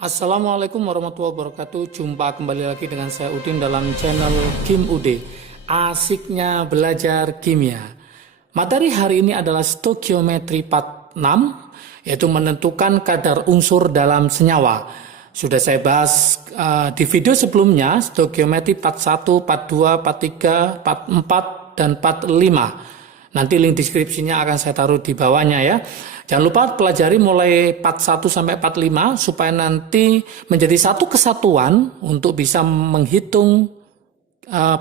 Assalamualaikum warahmatullahi wabarakatuh. Jumpa kembali lagi dengan saya Udin dalam channel Kim UD. Asiknya belajar kimia. Materi hari ini adalah stoikiometri part 6, yaitu menentukan kadar unsur dalam senyawa. Sudah saya bahas di video sebelumnya, stoikiometri part 1, part 2, part 3, part 4, dan part 5. Nanti link deskripsinya akan saya taruh di bawahnya ya. Jangan lupa pelajari mulai part 1 sampai part 5 supaya nanti menjadi satu kesatuan untuk bisa menghitung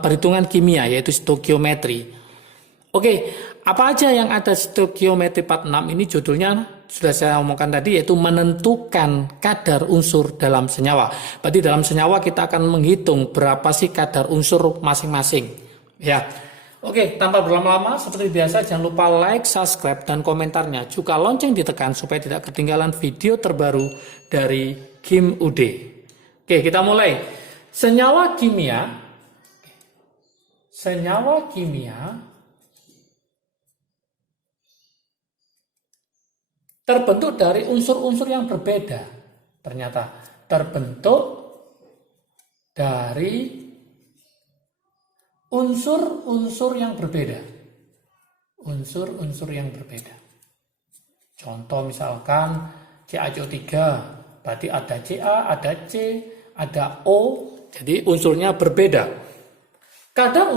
perhitungan kimia yaitu stoikiometri. Oke, apa aja yang ada stoikiometri part 6 ini judulnya sudah saya omongkan tadi yaitu menentukan kadar unsur dalam senyawa. Berarti dalam senyawa kita akan menghitung berapa sih kadar unsur masing-masing. Ya. Oke, tanpa berlama-lama, seperti biasa jangan lupa like, subscribe, dan komentarnya. Juga lonceng ditekan supaya tidak ketinggalan video terbaru dari Kim UD. Oke, kita mulai. Senyawa kimia terbentuk dari unsur-unsur yang berbeda. Ternyata terbentuk dari unsur-unsur yang berbeda. Unsur-unsur yang berbeda. Contoh misalkan CaCO3, berarti ada Ca, ada C, ada O, jadi unsurnya berbeda. Kadar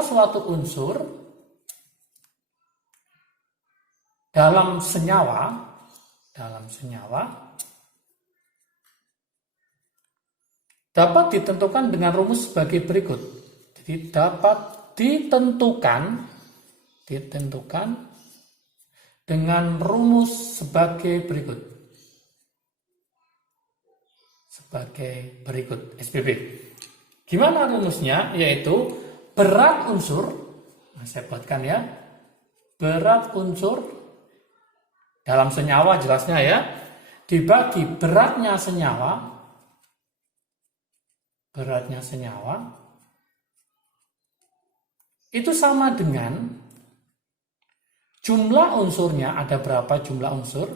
suatu unsur dalam senyawa dapat ditentukan dengan rumus sebagai berikut. Jadi dapat ditentukan dengan rumus sebagai berikut. SPB. Gimana rumusnya? Yaitu berat unsur, saya buatkan ya. Berat unsur dalam senyawa jelasnya ya, dibagi beratnya senyawa itu sama dengan jumlah unsurnya. Ada berapa jumlah unsur?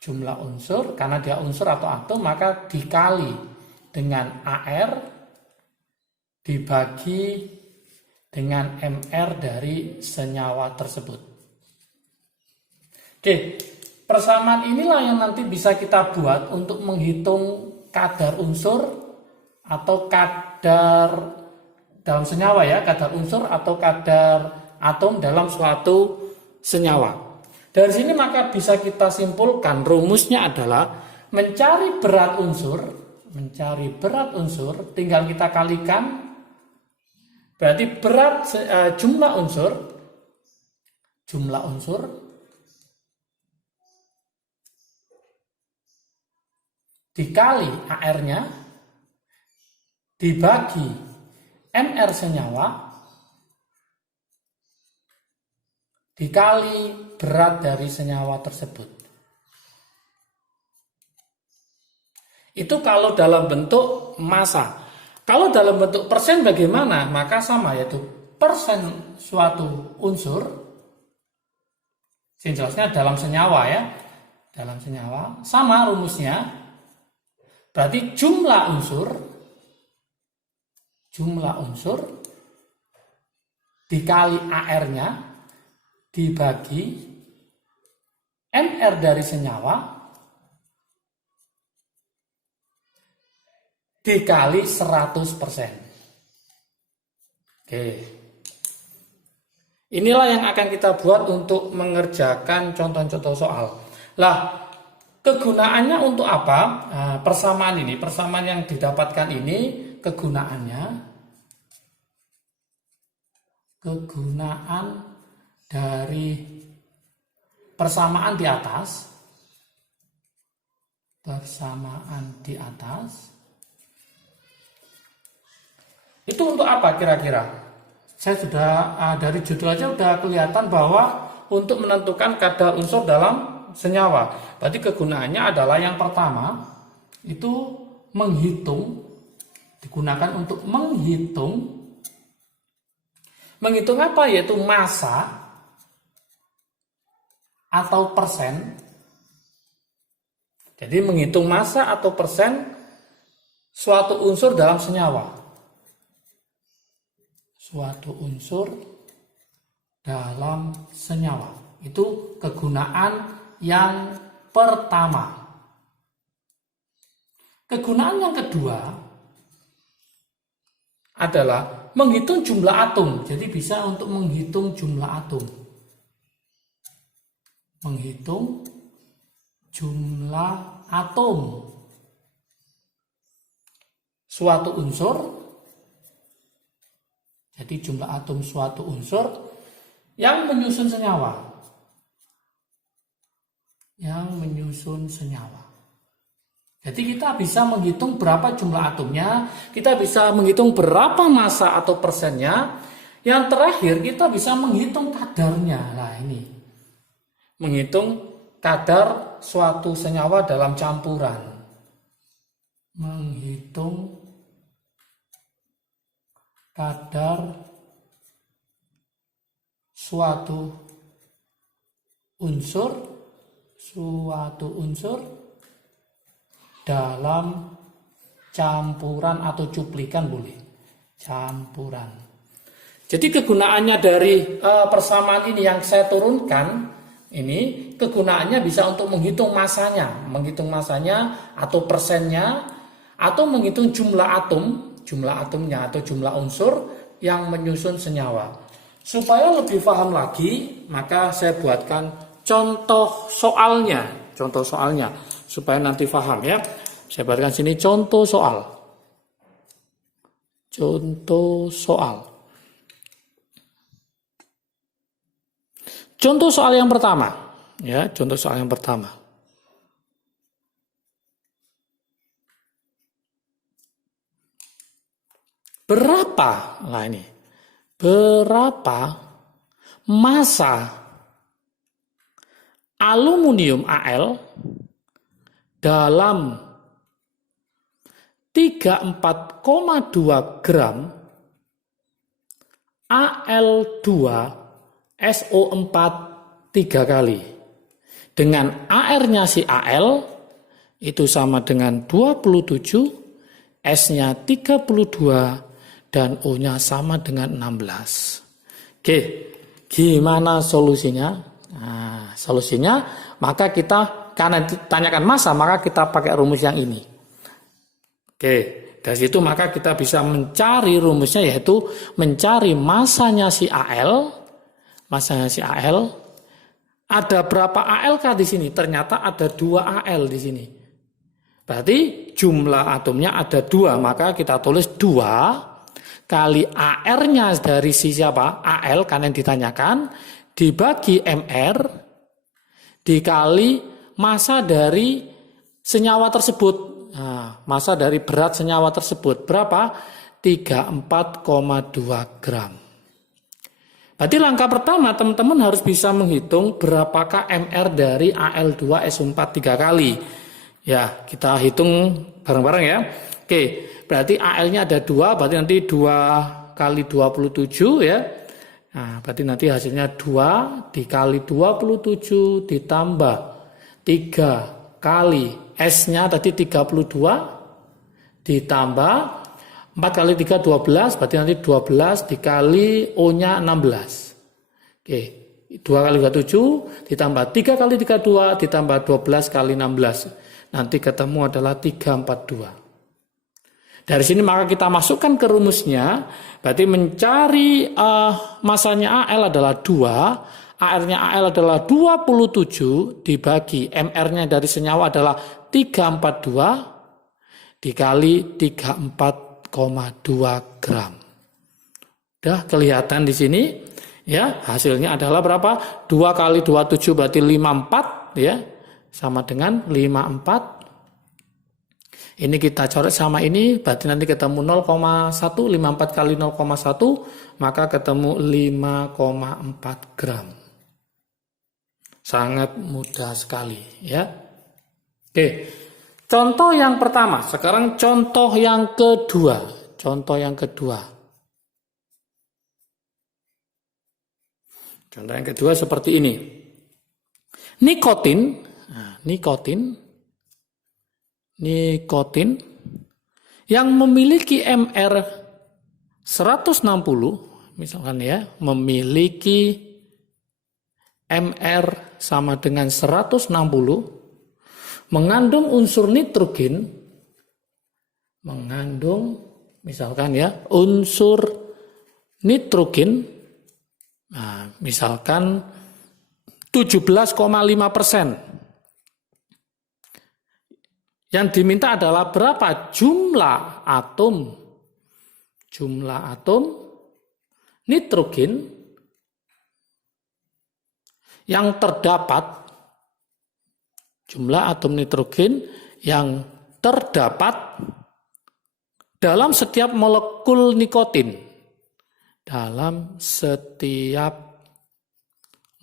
Jumlah unsur, karena dia unsur atau atom, maka dikali dengan AR dibagi dengan MR dari senyawa tersebut. Oke, persamaan inilah yang nanti bisa kita buat untuk menghitung kadar unsur atau kadar dalam senyawa ya, kadar unsur atau kadar atom dalam suatu senyawa. Dari sini maka bisa kita simpulkan rumusnya adalah mencari berat unsur tinggal kita kalikan, berarti berat jumlah unsur dikali AR-nya dibagi MR senyawa dikali berat dari senyawa tersebut. Itu kalau dalam bentuk massa. Kalau dalam bentuk persen bagaimana? Maka sama, yaitu persen suatu unsur, jelasnya dalam senyawa ya. Dalam senyawa sama rumusnya. Berarti jumlah unsur dikali AR-nya dibagi MR dari senyawa dikali 100%. Oke. Inilah yang akan kita buat untuk mengerjakan contoh-contoh soal. Lah, kegunaannya untuk apa? Nah, persamaan yang didapatkan ini kegunaan dari persamaan di atas itu untuk apa kira-kira? Saya sudah dari judul aja sudah kelihatan bahwa untuk menentukan kadar unsur dalam senyawa. Berarti kegunaannya adalah yang pertama itu digunakan untuk menghitung apa? Yaitu massa atau persen Jadi menghitung massa atau persen suatu unsur dalam senyawa. Suatu unsur dalam senyawa. Itu kegunaan yang pertama. Kegunaan yang kedua adalah menghitung jumlah atom. Jadi bisa untuk menghitung jumlah atom. Menghitung jumlah atom suatu unsur. Jadi jumlah atom suatu unsur yang menyusun senyawa. Yang menyusun senyawa. Jadi kita bisa menghitung berapa jumlah atomnya, kita bisa menghitung berapa massa atau persennya. Yang terakhir kita bisa menghitung kadarnya. Nah ini, menghitung kadar suatu senyawa dalam campuran. Menghitung kadar suatu unsur dalam campuran atau cuplikan boleh. Campuran. Jadi kegunaannya dari persamaan ini yang saya turunkan, ini kegunaannya bisa untuk menghitung massanya atau persennya, atau menghitung jumlah atomnya atau jumlah unsur yang menyusun senyawa. Supaya lebih paham lagi, maka saya buatkan contoh soalnya supaya nanti paham ya. Saya buatkan sini contoh soal. Contoh soal yang pertama, ya, contoh soal yang pertama. Berapa massa aluminium Al dalam 34,2 gram Al2SO4 3 kali. Dengan AR-nya si Al itu sama dengan 27, S-nya 32, dan O-nya sama dengan 16. Oke, gimana solusinya? Nah, solusinya maka kita, karena ditanyakan massa, maka kita pakai rumus yang ini. Oke, dari situ maka kita bisa mencari rumusnya, yaitu mencari massanya si Al. Ada berapa ALK di sini? Ternyata ada 2 AL di sini. Berarti jumlah atomnya ada 2, maka kita tulis 2 kali AR-nya dari si siapa? AL kan yang ditanyakan, dibagi MR dikali massa dari senyawa tersebut. Nah, massa dari berat senyawa tersebut berapa? 34,2 gram. Berarti langkah pertama teman-teman harus bisa menghitung berapakah MR dari Al2SO4 3 kali. Ya, kita hitung bareng-bareng ya. Oke, berarti AL-nya ada 2, berarti nanti 2 kali 27 ya. Nah, berarti nanti hasilnya 2 dikali 27 ditambah 3 kali S-nya tadi 32 ditambah 4 kali 3 12, berarti nanti 12 dikali O-nya 16. Oke, 2 kali 27 ditambah 3 kali 32 ditambah 12 kali 16. Nanti ketemu adalah 342. Dari sini maka kita masukkan ke rumusnya, berarti mencari massanya AL adalah 2, AR-nya AL adalah 27 dibagi MR-nya dari senyawa adalah 342 dikali 34,2 gram. Udah kelihatan di sini ya, hasilnya adalah berapa? 2 kali 27 berarti 54 ya, sama dengan 54. Ini kita coret sama ini, berarti nanti ketemu 0,1, 54 kali 0,1, maka ketemu 5,4 gram. Sangat mudah sekali ya. Oke, contoh yang pertama. Sekarang contoh yang kedua. Contoh yang kedua seperti ini. Nikotin. Nah, nikotin nikotin yang memiliki MR 160, misalkan ya, memiliki MR sama dengan 160, mengandung unsur nitrogen, misalkan ya, unsur nitrogen, nah, misalkan 17,5%. Yang diminta adalah berapa jumlah atom nitrogen yang terdapat, jumlah atom nitrogen yang terdapat dalam setiap molekul nikotin. Dalam setiap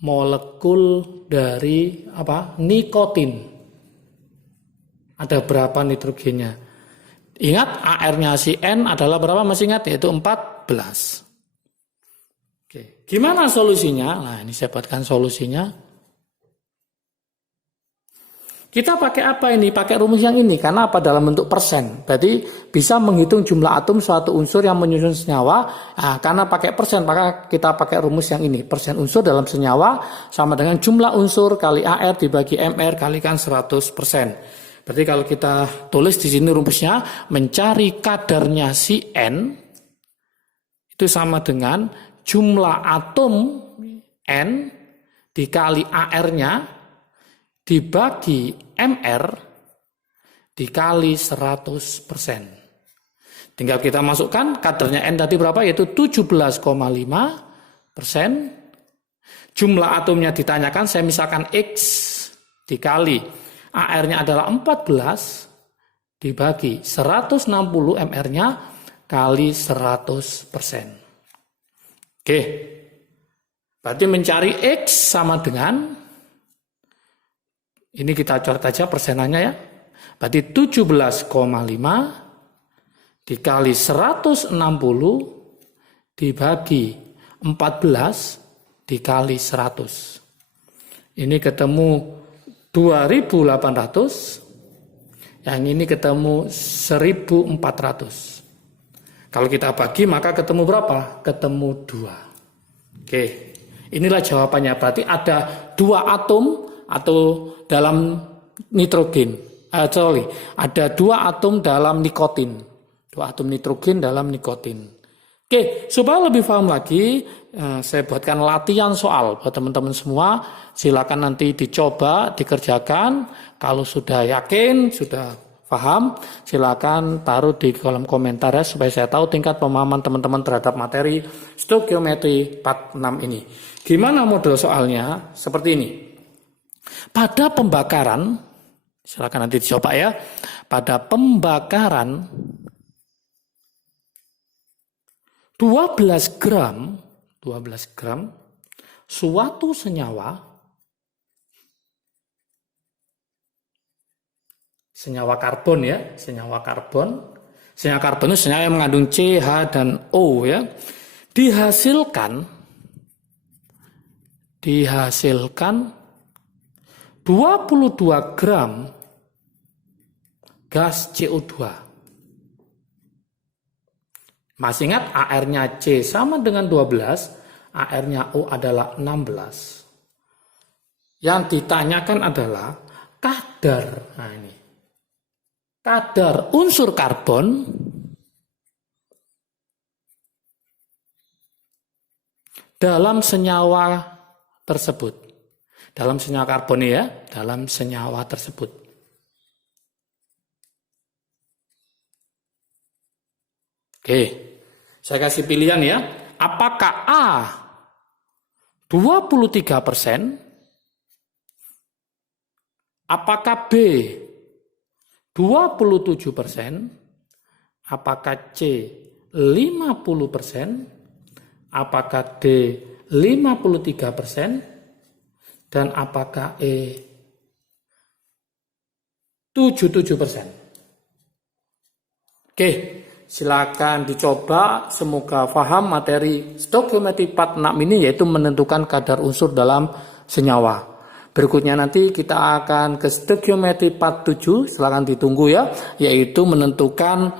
molekul dari nikotin. Ada berapa nitrogennya? Ingat AR-nya si N adalah berapa, masih ingat? Yaitu 14. Oke. Gimana solusinya? Nah, ini saya buatkan solusinya. Kita pakai apa ini? Pakai rumus yang ini. Karena apa? Dalam bentuk persen. Berarti bisa menghitung jumlah atom suatu unsur yang menyusun senyawa. Nah, karena pakai persen, maka kita pakai rumus yang ini. Persen unsur dalam senyawa sama dengan jumlah unsur kali AR dibagi MR kalikan 100%. Berarti kalau kita tulis di sini rumusnya, mencari kadarnya si N itu sama dengan jumlah atom N dikali AR-nya dibagi MR dikali 100%. Tinggal kita masukkan kadarnya N tadi berapa, yaitu 17,5%. Jumlah atomnya ditanyakan, saya misalkan X dikali AR-nya adalah 14 dibagi 160 MR-nya kali 100%. Oke. Berarti mencari X sama dengan, ini kita coret aja persenannya ya. Berarti 17,5 dikali 160 dibagi 14 dikali 100. Ini ketemu 2.800, yang ini ketemu 1.400. Kalau kita bagi maka ketemu berapa? Ketemu 2. Oke, inilah jawabannya. Berarti ada 2 atom atau dalam nitrogen. Ada 2 atom dalam nikotin. 2 atom nitrogen dalam nikotin. Oke, supaya lebih paham lagi, saya buatkan latihan soal buat teman-teman semua. Silakan nanti dicoba, dikerjakan. Kalau sudah yakin, sudah paham, silakan taruh di kolom komentar ya, supaya saya tahu tingkat pemahaman teman-teman terhadap materi stoikiometri part 6 ini. Gimana model soalnya? Seperti ini. Pada pembakaran, silakan nanti dicoba ya. Pada pembakaran 12 gram suatu senyawa karbon ya, senyawa karbon itu senyawa yang mengandung C, H, dan O ya, dihasilkan 22 gram gas CO2. Masih ingat AR-nya C sama dengan 12, AR-nya O adalah 16. Yang ditanyakan adalah kadar, nah ini, kadar unsur karbon dalam senyawa tersebut. Dalam senyawa karbon ya, dalam senyawa tersebut. Oke, saya kasih pilihan ya. Apakah A 23%? Apakah B 27%? Apakah C 50%? Apakah D 53%? Dan apakah E 77%? Oke. Silakan dicoba, semoga paham materi stoikiometri part 6 ini, yaitu menentukan kadar unsur dalam senyawa. Berikutnya nanti kita akan ke stoikiometri part 7, silahkan ditunggu ya, yaitu menentukan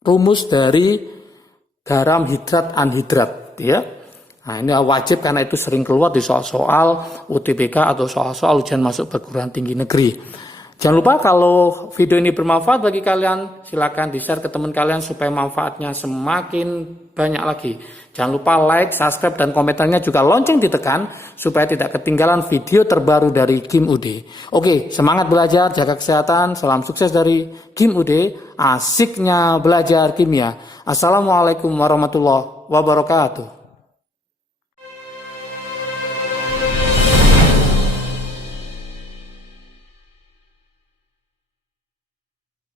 rumus dari garam hidrat anhidrat ya. Nah, ini wajib karena itu sering keluar di soal-soal UTBK atau soal-soal ujian masuk perguruan tinggi negeri. Jangan lupa kalau video ini bermanfaat bagi kalian, silakan di-share ke teman kalian supaya manfaatnya semakin banyak lagi. Jangan lupa like, subscribe, dan komentarnya juga lonceng ditekan supaya tidak ketinggalan video terbaru dari Kim UD. Oke, semangat belajar, jaga kesehatan, salam sukses dari Kim UD, asiknya belajar kimia. Assalamualaikum warahmatullahi wabarakatuh.